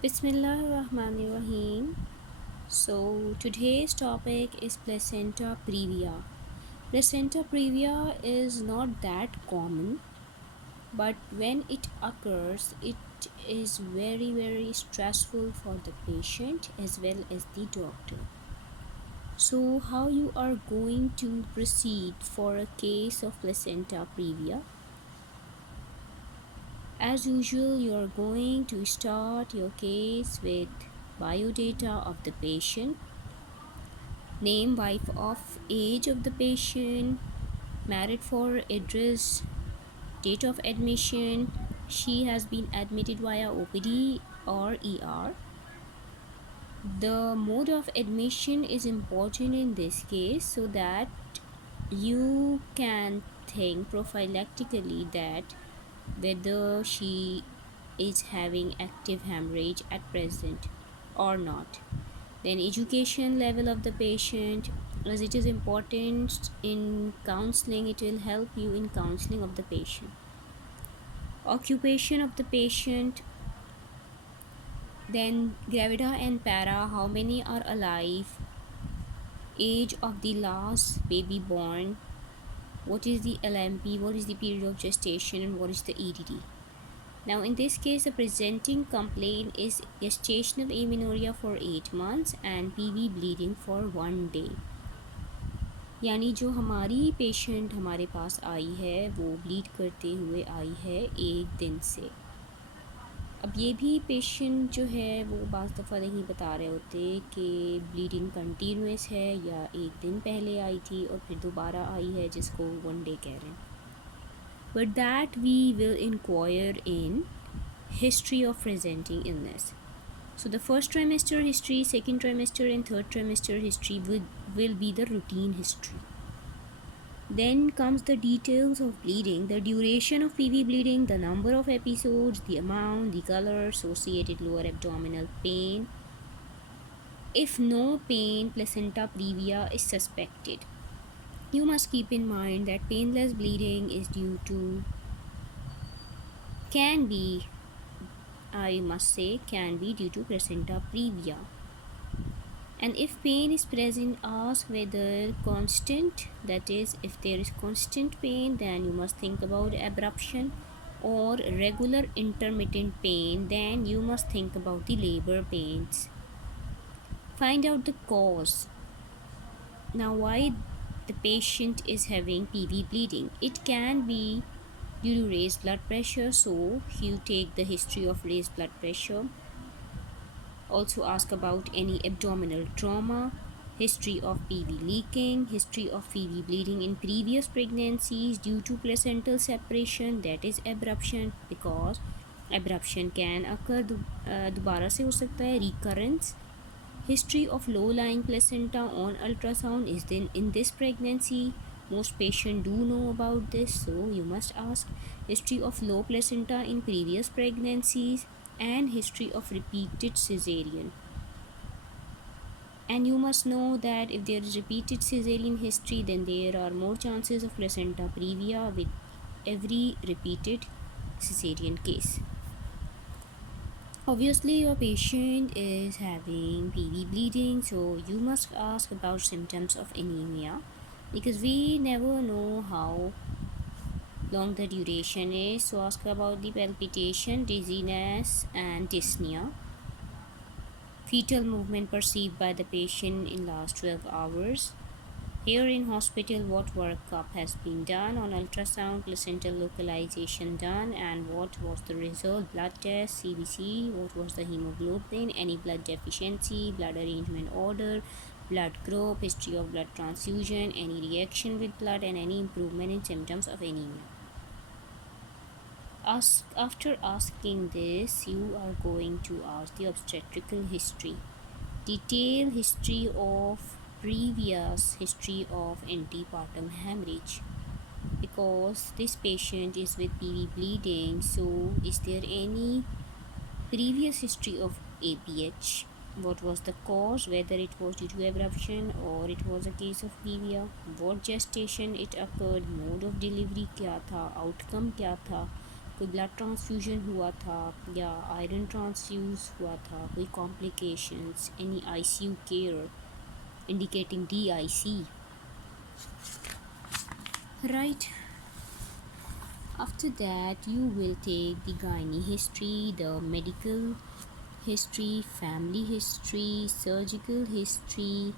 Bismillahirrahmanirrahim. So today's topic is placenta previa. Placenta previa is not that common, but when it occurs, it is very stressful for the patient as well as the doctor. So how you are going to proceed for a case of placenta previa? As usual, you are going to start your case with biodata of the patient, name, wife of, age of the patient, married for, address, date of admission. She has been admitted via OPD or ER. The mode of admission is important in this case so that you can think prophylactically that whether she is having active hemorrhage at present or not. Then education level of the patient, as it is important in counseling, it will help you in counseling of the patient. Occupation of the patient, then gravida and para, how many are alive, age of the last baby born, what is the LMP, what is the period of gestation, and what is the EDD. Now in this case, the presenting complaint is gestational amenorrhea for 8 months and PV bleeding for 1 day. यानी जो हमारी patient हमारे पास आई है वो bleed करते हुए आई है 1 दिन से। अब ये भी पेशेंट जो है वो बाज़ दफ़ा नहीं बता रहे होते कि ब्लीडिंग कंटिन्यूस है या 1 दिन पहले आई थी और फिर दोबारा आई है जिसको 1 डे कह रहे हैं। But that we will enquire in history of presenting illness. So the first trimester history, second trimester and third trimester history will be the routine history. Then comes the details of bleeding, the duration of PV bleeding, the number of episodes, the amount, the color, associated lower abdominal pain. If no pain, placenta previa is suspected. You must keep in mind that painless bleeding is due to, I must say, can be due to placenta previa. And if pain is present, ask whether constant, that is, if there is constant pain, then you must think about abruption, or regular intermittent pain, then you must think about the labor pains. Find out the cause. Now, why the patient is having PV bleeding? It can be due to raised blood pressure, so you take the history of raised blood pressure. Also ask about any abdominal trauma, history of PV leaking, history of PV bleeding in previous pregnancies due to placental separation, that is abruption, because abruption can occur दोबारा से हो सकता है, recurrence. History of low-lying placenta on ultrasound is then in this pregnancy. Most patients do know about this, so you must ask. History of low placenta in previous pregnancies and history of repeated cesarean. And you must know that if there is repeated cesarean history, then there are more chances of placenta previa with every repeated cesarean case. Obviously, your patient is having PV bleeding, so you must ask about symptoms of anemia, because we never know how long the duration is. So ask about the palpitation, dizziness and dyspnea. Fetal movement perceived by the patient in last 12 hours. Here in hospital, what workup has been done on ultrasound, placental localization done, and what was the result? Blood test, CBC, what was the hemoglobin, any blood deficiency, blood arrangement order, blood group, history of blood transfusion, any reaction with blood, and any improvement in symptoms of anemia. After asking this, you are going to ask the obstetrical history. Detailed history of previous history of antepartum hemorrhage, because this patient is with PV bleeding. So is there any previous history of APH? What was the cause, whether it was due to abruption or it was a case of previa? What gestation it occurred, mode of delivery क्या था, outcome क्या था, कोई blood transfusion हुआ था या iron transfuse हुआ था, कोई complications, any ICU care indicating DIC, right? After that, you will take the gynae history, the medical history, family history, surgical history,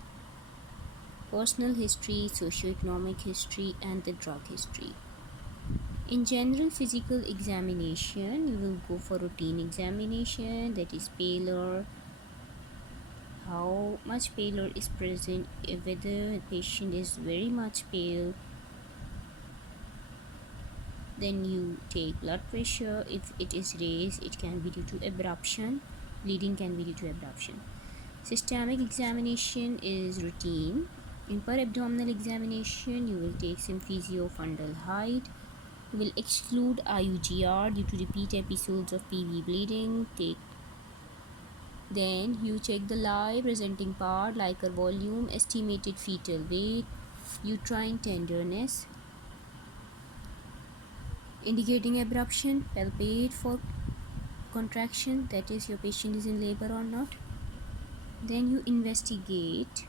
personal history, socioeconomic history, and the drug history. In general physical examination, you will go for routine examination, that is pallor, how much pallor is present, whether the patient is very much pale. Then you take blood pressure. If it is raised, it can be due to abruption. Bleeding can be due to abruption. Systemic examination is routine. In per abdominal examination, you will take some physiofundal height. You will exclude IUGR due to repeat episodes of PV bleeding. Then you check the lie presenting part, like a volume, estimated fetal weight, uterine tenderness, indicating abruption, palpate for contraction, that is your patient is in labor or not. Then you investigate.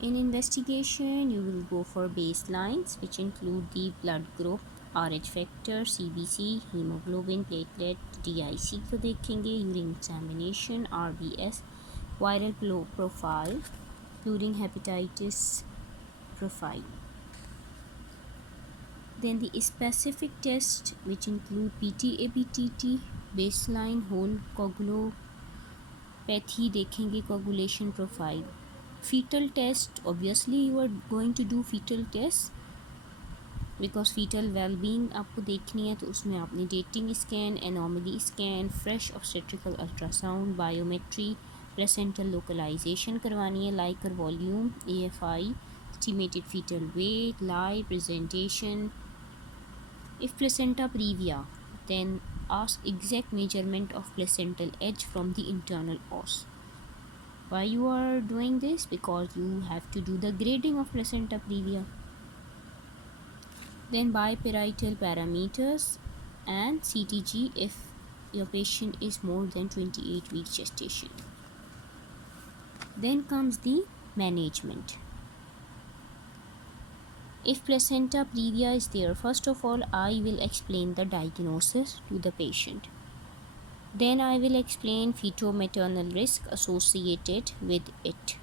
In investigation, you will go for baselines, which include the blood group, RH factor, CBC, hemoglobin, platelet, DIC को देखेंगे, urine examination, RBS, viral profile, including hepatitis profile. Then the specific tests, which include PT-ABTT, baseline, whole coagulopathy देखेंगे, coagulation profile. Fetal test, obviously you are going to do fetal test because fetal well-being आपको देखनी है, तो उसमें आपने dating scan, anomaly scan, fresh obstetrical ultrasound, biometry, placental localization करवानी है, Likert volume, AFI, estimated fetal weight, lie presentation. If placenta previa, then ask exact measurement of placental edge from the internal os. Why you are doing this? Because you have to do the grading of placenta previa. Then biparietal parameters and CTG if your patient is more than 28 weeks gestation. Then comes the management. If placenta previa is there, first of all, I will explain the diagnosis to the patient. Then I will explain feto-maternal risk associated with it.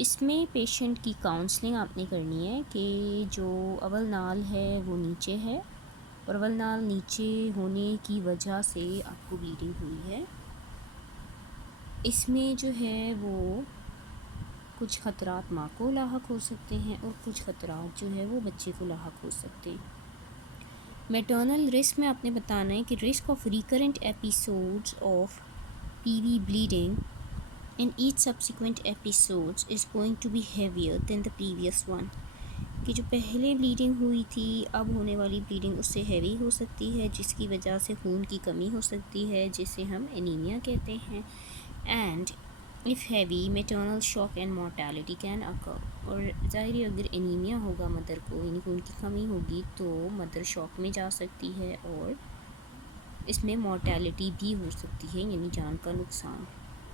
इसमें patient की counselling आपने करनी है कि जो अव्वल नाल है वो नीचे है और अव्वल नाल नीचे होने की वजह से आपको ब्लीडिंग हुई है। इसमें जो है वो कुछ ख़तरात माँ को लाहक हो सकते हैं और कुछ ख़तरात जो है वो बच्चे को लाहक हो सकते हैं। मैटरनल रिस्क में आपने बताना है कि risk of recurrent episodes of PV bleeding in each subsequent episodes is going to be heavier than the previous one, कि जो पहले ब्लीडिंग हुई थी अब होने वाली ब्लीडिंग उससे हैवी हो सकती है, जिसकी वजह से खून की कमी हो सकती है, जिसे हम एनीमिया कहते हैं। And if heavy maternal shock and mortality can occur, और ज़ाहिर अगर एनीमिया होगा मदर को, यानी खून की कमी होगी, तो मदर शॉक में जा सकती है और इसमें मोर्टेलिटी भी हो सकती है, यानी जान का नुकसान।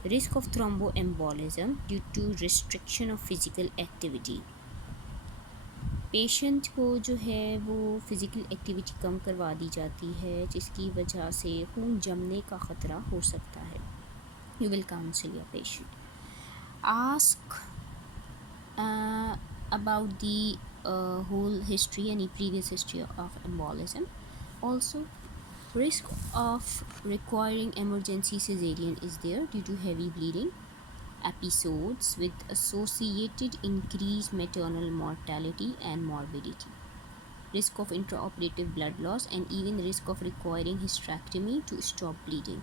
Risk of thromboembolism due to restriction of physical activity, patient को जो है वो फ़िज़िकल एक्टिविटी कम करवा दी जाती है, जिसकी वजह से खून जमने का ख़तरा हो सकता है। You will counsel your patient, ask about the whole history, any previous history of embolism. Also, risk of requiring emergency cesarean is there due to heavy bleeding episodes with associated increased maternal mortality and morbidity, risk of intraoperative blood loss, and even risk of requiring hysterectomy to stop bleeding.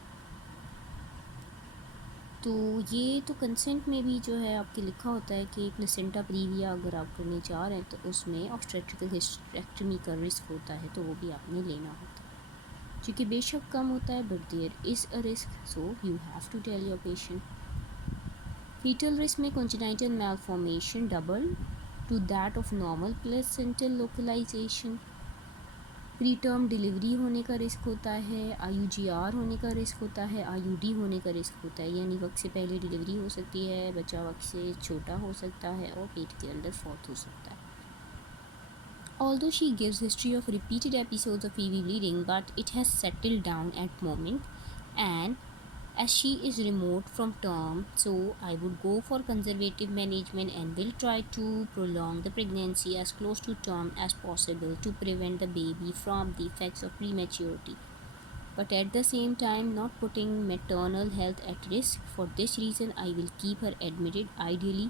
तो ये तो consent में भी जो है आपके लिखा होता है कि प्लेसेंटा प्रीविया अगर आप करने जा रहे हैं तो उसमें ऑब्स्टेट्रिकल हिस्टेरेक्टमी का रिस्क होता है, तो वो भी आपने लेना होता है, क्योंकि बेशक कम होता है but there is a risk, so you have to tell your patient. Fetal risk में congenital malformation double to that of normal placental localisation, preterm delivery होने का रिस्क होता है, IUGR होने का रिस्क होता है, IUD होने का रिस्क होता है, यानी वक्त से पहले डिलीवरी हो सकती है, बच्चा वक्त से छोटा हो सकता है और पेट के अंदर फौत हो सकता है। Although she gives history of repeated episodes of PV bleeding, but it has settled down at moment, and as she is remote from term, so I would go for conservative management and will try to prolong the pregnancy as close to term as possible to prevent the baby from the effects of prematurity, but at the same time not putting maternal health at risk. For this reason, I will keep her admitted ideally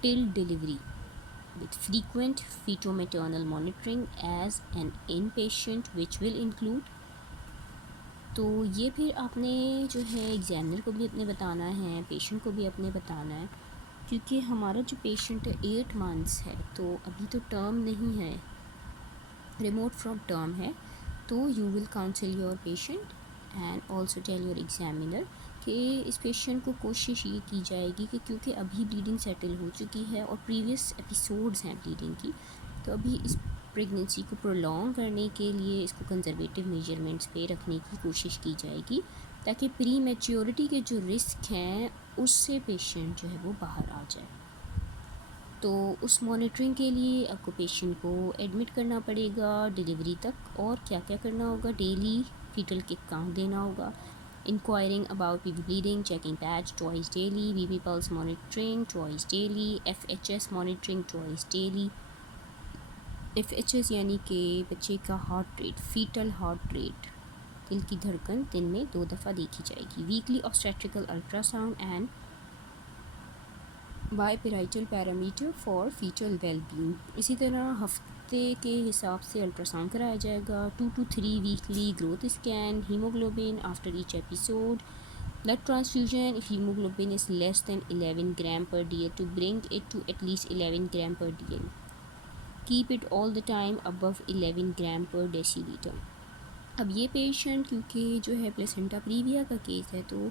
till delivery with frequent feto-maternal monitoring as an inpatient, which will include। तो ये फिर आपने जो है examiner को भी अपने बताना है, पेशेंट को भी अपने बताना है, क्योंकि हमारा जो पेशेंट 8 मंथ्स है तो अभी तो टर्म नहीं है, रिमोट फ्रॉम टर्म है। तो you will counsel your patient and also tell your examiner कि इस पेशेंट को कोशिश ये की जाएगी कि क्योंकि अभी ब्लीडिंग सेटल हो चुकी है और प्रीवियस एपिसोड्स हैं ब्लीडिंग की, तो अभी इस प्रेगनेंसी को प्रोलॉन्ग करने के लिए इसको कंजर्वेटिव मेजरमेंट्स पे रखने की कोशिश की जाएगी, ताकि प्री मैच्योरिटी के जो रिस्क हैं उससे पेशेंट जो है वो बाहर आ जाए। तो उस मॉनिटरिंग के लिए आपको पेशेंट को एडमिट करना पड़ेगा डिलीवरी तक, और क्या क्या करना होगा, डेली फीटल किट काउंट देना होगा, inquiring about PV bleeding, checking patch twice daily, BB pulse monitoring twice daily, FHS monitoring twice daily. FHS यानी कि बच्चे का heart rate, fetal heart rate, दिल की धड़कन दिन में 2 दफ़ा देखी जाएगी। Weekly obstetrical ultrasound and biparietal parameter for fetal wellbeing. इसी तरह हफ्ते के हिसाब से अल्ट्रासाउंड कराया जाएगा। 2 to 3 weekly growth scan, haemoglobin after each episode, blood transfusion if hemoglobin is less than 11 gram per dl to bring it to at least 11 gram per dl. Keep it all the time above 11 gram per deciliter. अब ये patient क्योंकि जो है placenta previa का case है, तो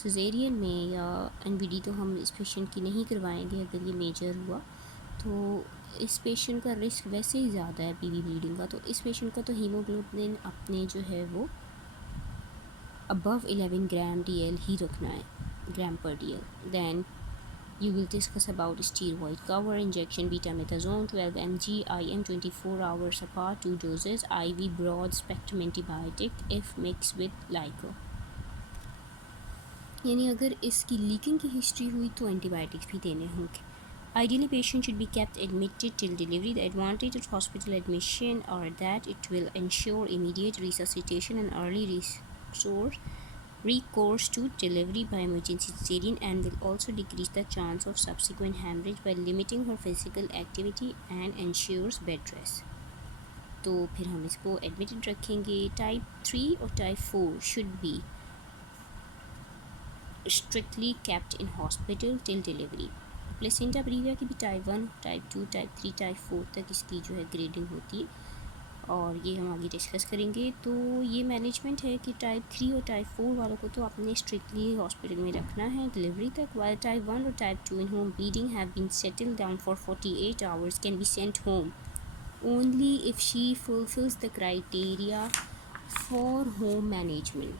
caesarean में या NBD तो हम इस पेशेंट की नहीं करवाएंगे अगर ये मेजर हुआ, तो इस पेशेंट का रिस्क वैसे ही ज़्यादा है PV ब्लीडिंग का, तो इस पेशेंट का तो हीमोग्लोबिन अपने जो है वो above 11 gram DL ही रखना है, ग्राम पर DL। Then you will discuss about steroid cover, injection betamethasone 12 mg IM 24 hours apart, 2 doses, IV broad spectrum antibiotic if mixed with Lyco। यानी अगर इसकी लीकिंग की हिस्ट्री हुई तो एंटीबायोटिक्स भी देने होंगे। Ideally, patient should be kept admitted till delivery. The advantage of hospital admission are that it will ensure immediate resuscitation and early recourse to delivery by emergency cesarean, and will also decrease the chance of subsequent hemorrhage by limiting her physical activity and ensures bed rest। तो फिर हम इसको admitted रखेंगे। Type 3 और type 4 should be strictly kept in hospital till delivery। Placenta previa की भी type 1, type 2, type 3, type 4 तक इसकी जो है ग्रेडिंग होती है, और ये हम आगे डिस्कस करेंगे। तो ये मैनेजमेंट है कि टाइप 3 और टाइप 4 वालों को तो आपने स्ट्रिक्टली हॉस्पिटल में रखना है डिलीवरी तक, वाइल टाइप 1 और type 2 in home bleeding have been settled down for 48 hours can be sent home only if she fulfils the criteria for home management.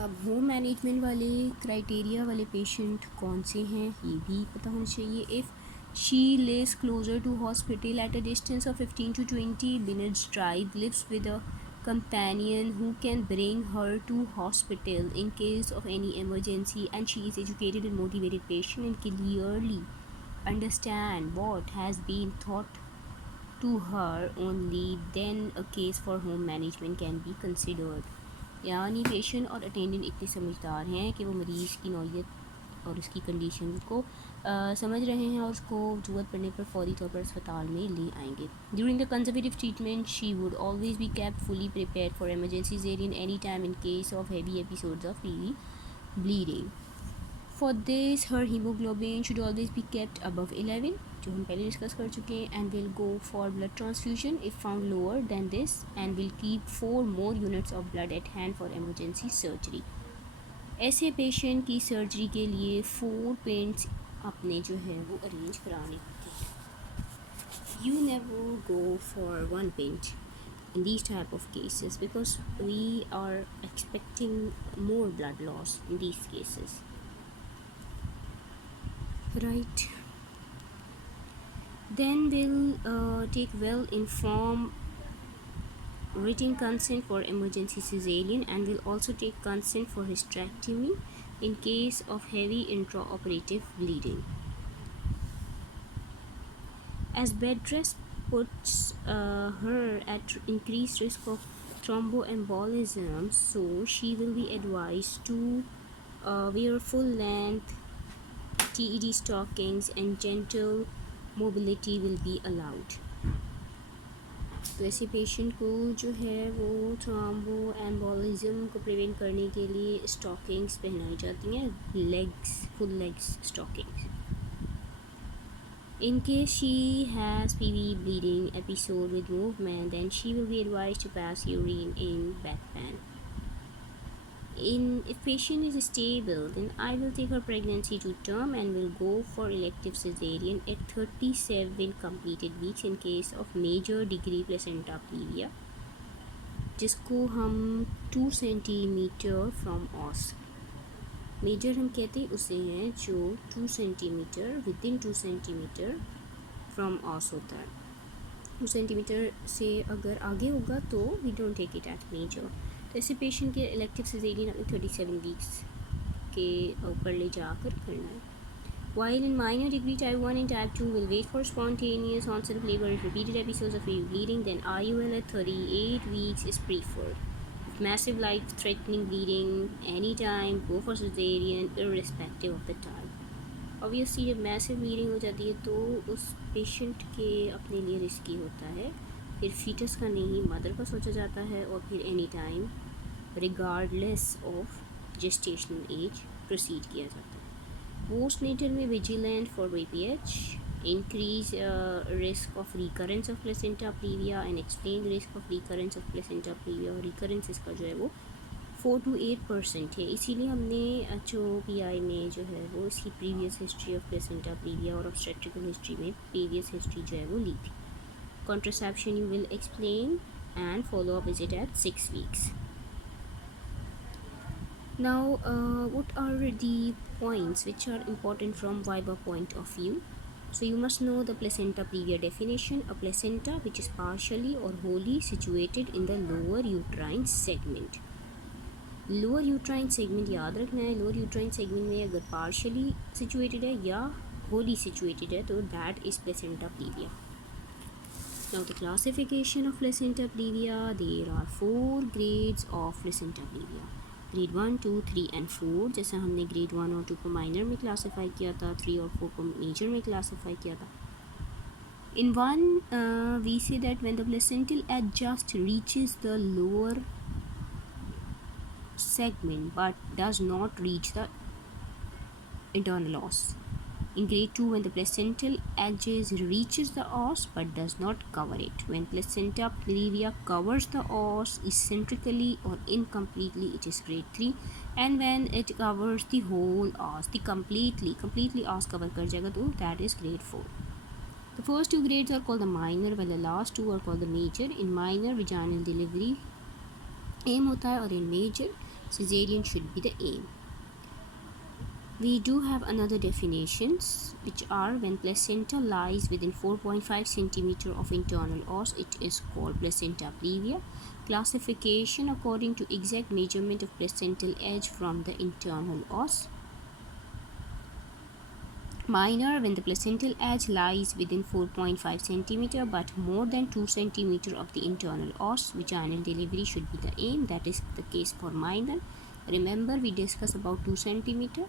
अब होम मैनेजमेंट वाले क्राइटेरिया वाले patient कौन से हैं ये भी पता होना चाहिए। If she lives closer to hospital at a distance of 15 to 20 minutes drive, lives with a companion who can bring her to hospital in case of any emergency, and she is educated and motivated patient and clearly understand what has been taught to her, only then a case for home management can be considered। यानी patient और attendant इतने समझदार हैं कि वो मरीज़ की नौयत और उसकी कंडीशन को समझ रहे हैं और उसको ज़रूरत पड़ने पर फौरी तौर पर अस्पताल में ले आएंगे। During the conservative treatment she would always be kept fully prepared for emergency caesarean any time in case of heavy episodes of PV bleeding. For this, her hemoglobin should always be kept above 11, जो हम पहले discuss कर चुके हैं, and will go for blood transfusion if found lower than this, and will keep 4 more units of blood at hand for emergency surgery। ऐसे patient की surgery के लिए 4 पेंट्स अपने जो है वो अरेंज कराने होते हैं। you never go for one pint in these type of cases because we are expecting more blood loss in these cases, right? Then we'll take well informed written consent for emergency cesarean, and will also take consent for hysterectomy in case of heavy intraoperative bleeding. As bed rest puts her at increased risk of thromboembolism, so she will be advised to wear full length TED stockings and gentle mobility will be allowed. तो ऐसे patient को जो है वो thrombo embolism को prevent करने के लिए स्टॉकिंग्स पहनाई जाती हैं, legs, full legs stockings. In case she has PV bleeding episode with movement, then she will be advised to pass urine in bedpan. If patient is stable, then I will take her pregnancy to term and will go for elective cesarean at 37 completed weeks in case of major degree placenta previa, जिसको हम 2 centimetre from ऑस, major हम कहते हैं उसे हैं जो 2 centimetre within 2 centimetre from os होता है. 2 सेंटीमीटर से अगर आगे होगा तो we don't take it at major. तो ऐसे पेशेंट के इलेक्टिव सिजेरियन अपने 37 वीक्स के ऊपर ले जाकर करना है. While in minor degree type 1 and type 2 will wait for spontaneous onset of labor with repeated episodes of bleeding, then IUL at 38 weeks is preferred. If massive life-threatening bleeding anytime, go for cesarean irrespective of the time. Obviously जब massive bleeding हो जाती है तो उस patient के अपने लिए risky होता है, फिर फीटस का नहीं मदर का सोचा जाता है, और फिर any time regardless of gestational age proceed किया जाता है. पोस्टनेटल में vigilant for BPH, increase risk of recurrence of placenta previa and explain the risk of recurrence of placenta previa. और recurrence इसका जो है वो 4 to 8% है, इसीलिए हमने HOPI में जो है वो इसकी previous history of placenta previa और ऑब्स्टेट्रिकल हिस्ट्री में प्रीवियस हिस्ट्री जो है वो ली थी. Contraception you will explain and follow up visit at 6 weeks. Now what are the points which are important from VIVA point of view? So you must know the placenta previa definition. A placenta which is partially or wholly situated in the lower uterine segment. Lower uterine segment याद रखना है. Lower uterine segment में अगर partially situated है या Holi situated है तो that is placenta previa. Now the classification of placenta previa, there are 4 grades of placenta previa. Grade 1, 2, 3 and 4. जैसा हमने ग्रेड 1 और 2 को माइनर में क्लासीफाई किया था, 3 और 4 को मेजर में क्लासीफाई किया था. In 1 we say that when the placental edge just reaches the lower segment but does not reach the internal os. In grade 2, when the placental edges reaches the os but does not cover it. When placenta previa covers the os eccentrically or incompletely, it is grade 3. And when it covers the whole os, the completely os cover कर जाएगा तो that is grade 4. The first 2 grades are called the minor while the last 2 are called the major. In minor, vaginal delivery aim होता है, और in major cesarean should be the aim. We do have another definitions which are when placenta lies within 4.5 centimeter of internal os, it is called placenta previa. Classification according to exact measurement of placental edge from the internal os. Minor when the placental edge lies within 4.5 centimeter but more than 2 centimeter of the internal os, vaginal delivery should be the aim. That is the case for minor. Remember we discussed about 2 centimeter.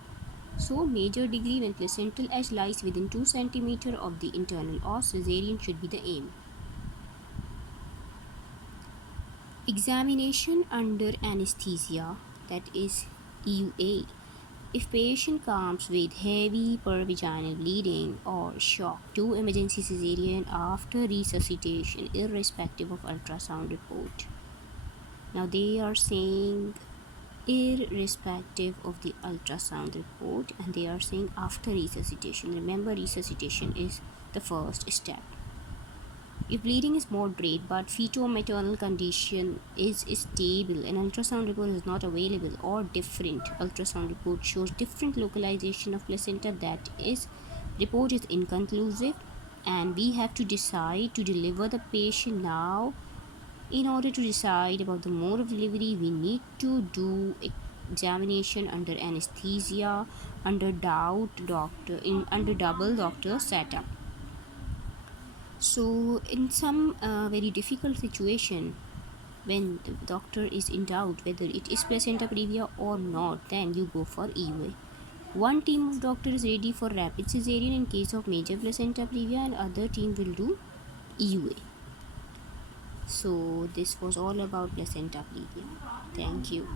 So major degree when placental edge lies within 2 centimeter of the internal os, cesarean should be the aim. Examination under anesthesia, that is EUA. If patient comes with heavy pervaginal bleeding or shock, do emergency cesarean after resuscitation irrespective of ultrasound report. Now they are saying irrespective of the ultrasound report, and they are saying after resuscitation. Remember resuscitation is the first step. If bleeding is moderate but fetal-maternal condition is stable, an ultrasound report is not available, or different ultrasound report shows different localization of placenta, that is, report is inconclusive, and we have to decide to deliver the patient now. In order to decide about the mode of delivery, we need to do examination under anesthesia, under double doctor setup. So in some very difficult situation, when the doctor is in doubt whether it is placenta previa or not, then you go for EUA. One team of doctors is ready for rapid cesarean in case of major placenta previa, and other team will do EUA. So this was all about placenta previa. Thank you.